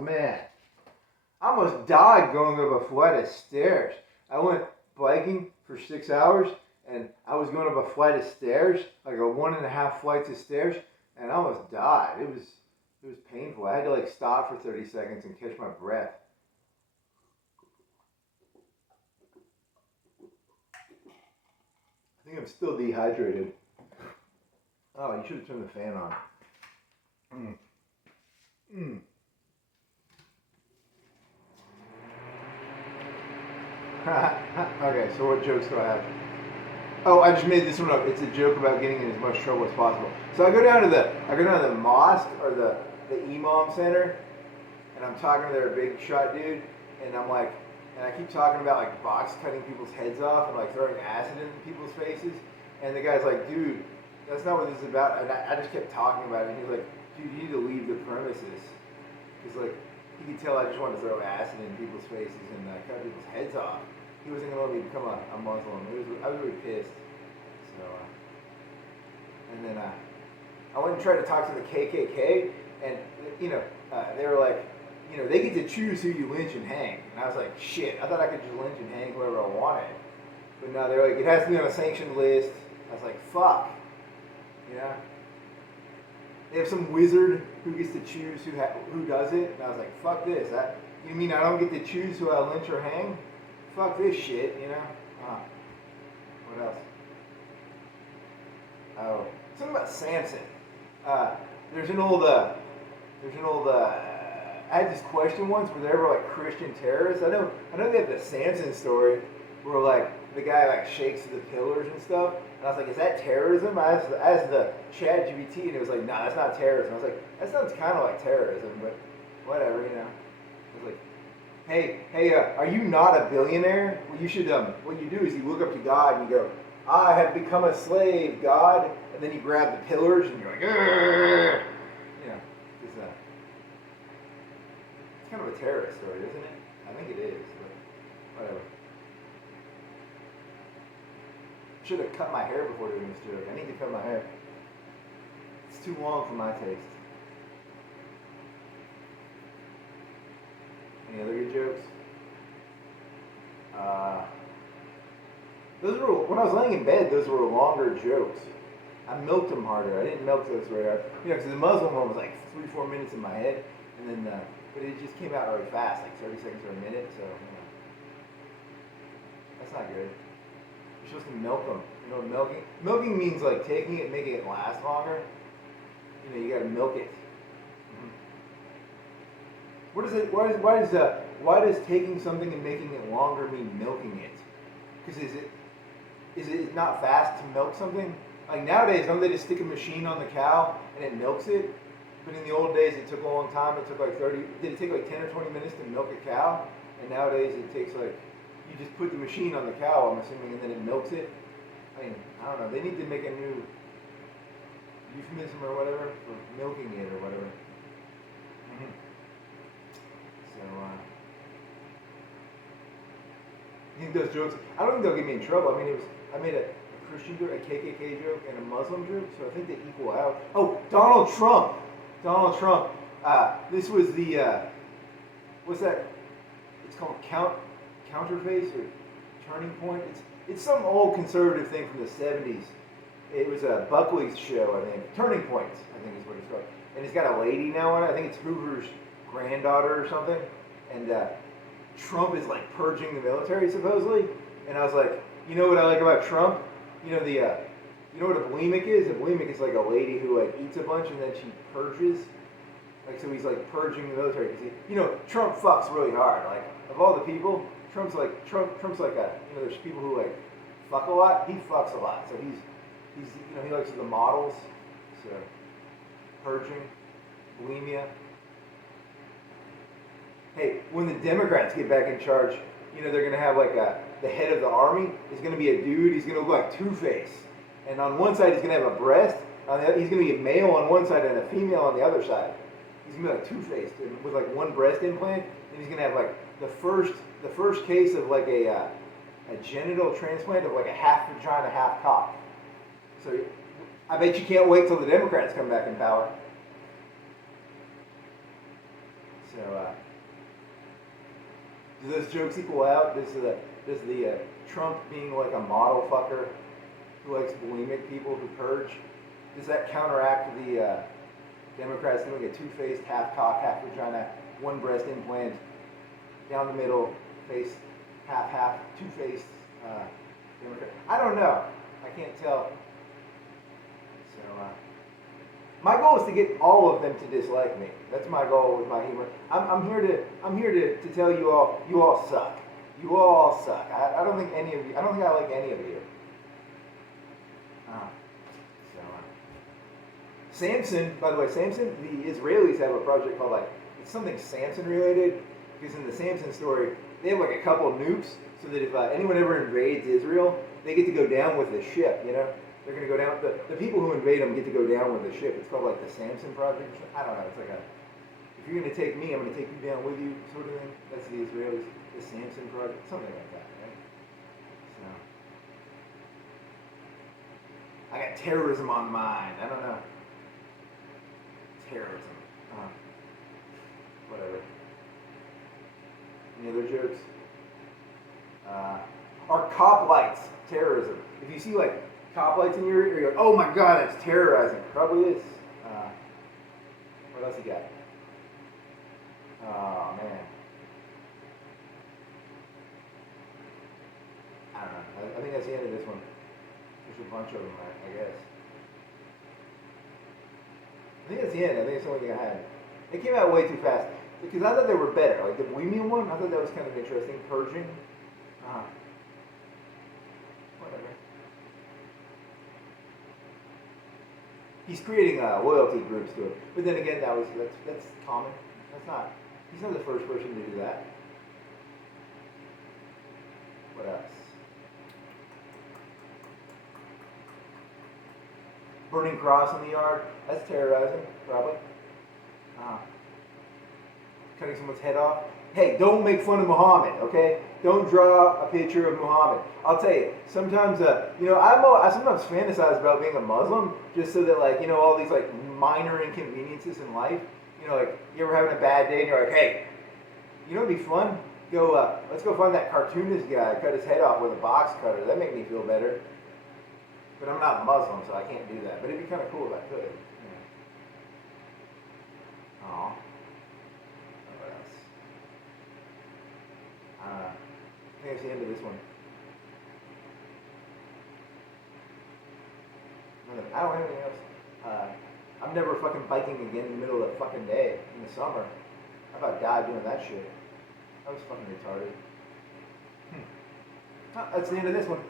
man. I almost died going up a flight of stairs. I went biking for 6 hours, and I was going up a flight of stairs, like a 1.5 flights of stairs, and I almost died. It was painful. I had to like stop for 30 seconds and catch my breath. I think I'm still dehydrated. Oh, you should have turned the fan on. Okay, so what jokes do I have? Oh, I just made this one up. It's a joke about getting in as much trouble as possible. So I go down to the mosque or the imam center, and I'm talking to their big shot dude, and I keep talking about like box cutting people's heads off and like throwing acid in people's faces, and the guy's like, dude, that's not what this is about. And I just kept talking about it, and he's like, dude, you need to leave the premises. He's like, he could tell I just wanted to throw acid in people's faces and cut people's heads off. He wasn't going to let me become a Muslim. I was really pissed. So, and then I went and tried to talk to the KKK, and they were like, they get to choose who you lynch and hang. And I was like, shit, I thought I could just lynch and hang whoever I wanted. But no, they're like, it has to be on a sanctioned list. I was like, fuck. They have some wizard who gets to choose who does it. And I was like, fuck this. You mean I don't get to choose who I lynch or hang? Fuck this shit, What else? Oh, something about Samson. There's an old, I had this question once, were there ever like Christian terrorists? I know they have the Samson story where like the guy like shakes the pillars and stuff. And I was like, is that terrorism? I asked the chat GPT and it was like, nah, that's not terrorism. I was like, that sounds kind of like terrorism, but whatever, I was like, hey, are you not a billionaire? Well, you should, what you do is you look up to God and you go, I have become a slave, God. And then you grab the pillars and you're like, Argh! It's kind of a terrorist story, isn't it? I think it is, but whatever. Should have cut my hair before doing this joke. I need to cut my hair. It's too long for my taste. Any other good jokes? Those were, when I was laying in bed, those were longer jokes. I milked them harder. I didn't milk those very hard. Because the Muslim one was like 3-4 minutes in my head, and then, but it just came out really fast, like 30 seconds or a minute. So, that's not good. You're supposed to milk them. You know what milking? Milking means like taking it, and making it last longer. You got to milk it. What is it? Why does taking something and making it longer mean milking it? Because is it not fast to milk something? Like nowadays, don't they just stick a machine on the cow and it milks it? But in the old days, it took a long time. It took like 10 or 20 minutes to milk a cow? And nowadays, it takes like, you just put the machine on the cow, I'm assuming, and then it milks it. I mean, I don't know. They need to make a new euphemism or whatever for milking it or whatever. So, I think those jokes, I don't think they'll get me in trouble. I mean, I made a Christian joke, a KKK joke, and a Muslim joke, so I think they equal out. Oh, Donald Trump. This was the, what's that? It's called Counterface or Turning Point. It's some old conservative thing from the 70s. It was a Buckley's show, I think. Turning Point, I think is what it's called. And it's got a lady now on it. I think it's Hoover's granddaughter or something. And Trump is like purging the military supposedly. And I was like, you know what I like about Trump? You know what a bulimic is? A bulimic is like a lady who like eats a bunch and then she purges. Like, so he's like purging the military. Because Trump fucks really hard. Like, of all the people, Trump's like there's people who like fuck a lot. He fucks a lot. So he's he likes the models. So purging, bulimia. Hey, when the Democrats get back in charge, they're gonna have like the head of the army is gonna be a dude. He's gonna look like Two-Face, and on one side he's gonna have a breast. He's gonna be a male on one side and a female on the other side. He's gonna be like Two-Face with like one breast implant, and he's gonna have like the first case of like a genital transplant of like a half vagina, half cock. So I bet you can't wait till the Democrats come back in power. So, do those jokes equal out? Does the Trump being like a model fucker who likes bulimic people who purge, does that counteract the Democrats doing a two-faced, half cock, half vagina, one breast implant, down the middle, face, half, two-faced Democrat? I don't know. I can't tell. So, my goal is to get all of them to dislike me. That's my goal with my humor. I'm here to tell you all suck. You all suck. I don't think any of you. I don't think I like any of you. Samson, by the way, Samson, the Israelis have a project called it's something Samson related, because in the Samson story, they have like a couple of nukes, so that if anyone ever invades Israel, they get to go down with the ship, you know? They're going to go down, the people who invade them get to go down with the ship. It's called like the Samson Project. I don't know, it's like if you're going to take me, I'm going to take you down with you, sort of thing. That's the Israelis, the Samson Project, something like that, right? So, I got terrorism on mine, I don't know. Terrorism. Whatever. Any other jokes? Are cop lights terrorism? If you see like cop lights in your ear, you're like, oh my god, that's terrorizing. Probably is. What else you got? Oh man. I don't know. I think that's the end of this one. There's a bunch of them, I guess. I think that's the end. I think it's the only thing I had. It came out way too fast. Because I thought they were better. Like the Bohemian one, I thought that was kind of interesting. Purging. Whatever. He's creating loyalty groups to it. But then again, that's common. He's not the first person to do that. What else? Burning cross in the yard. That's terrorizing, probably. Cutting someone's head off. Hey, don't make fun of Muhammad, okay? Don't draw a picture of Muhammad. I'll tell you, sometimes, I sometimes fantasize about being a Muslim just so that, all these, minor inconveniences in life, you ever having a bad day and you're like, hey, it'd be fun? Let's go find that cartoonist guy, cut his head off with a box cutter. That'd make me feel better. But I'm not Muslim, so I can't do that. But it'd be kind of cool if I could. Aw. What else? I think that's the end of this one. I don't have anything else. I'm never fucking biking again in the middle of the fucking day in the summer. I about died doing that shit. I was fucking retarded. That's the end of this one.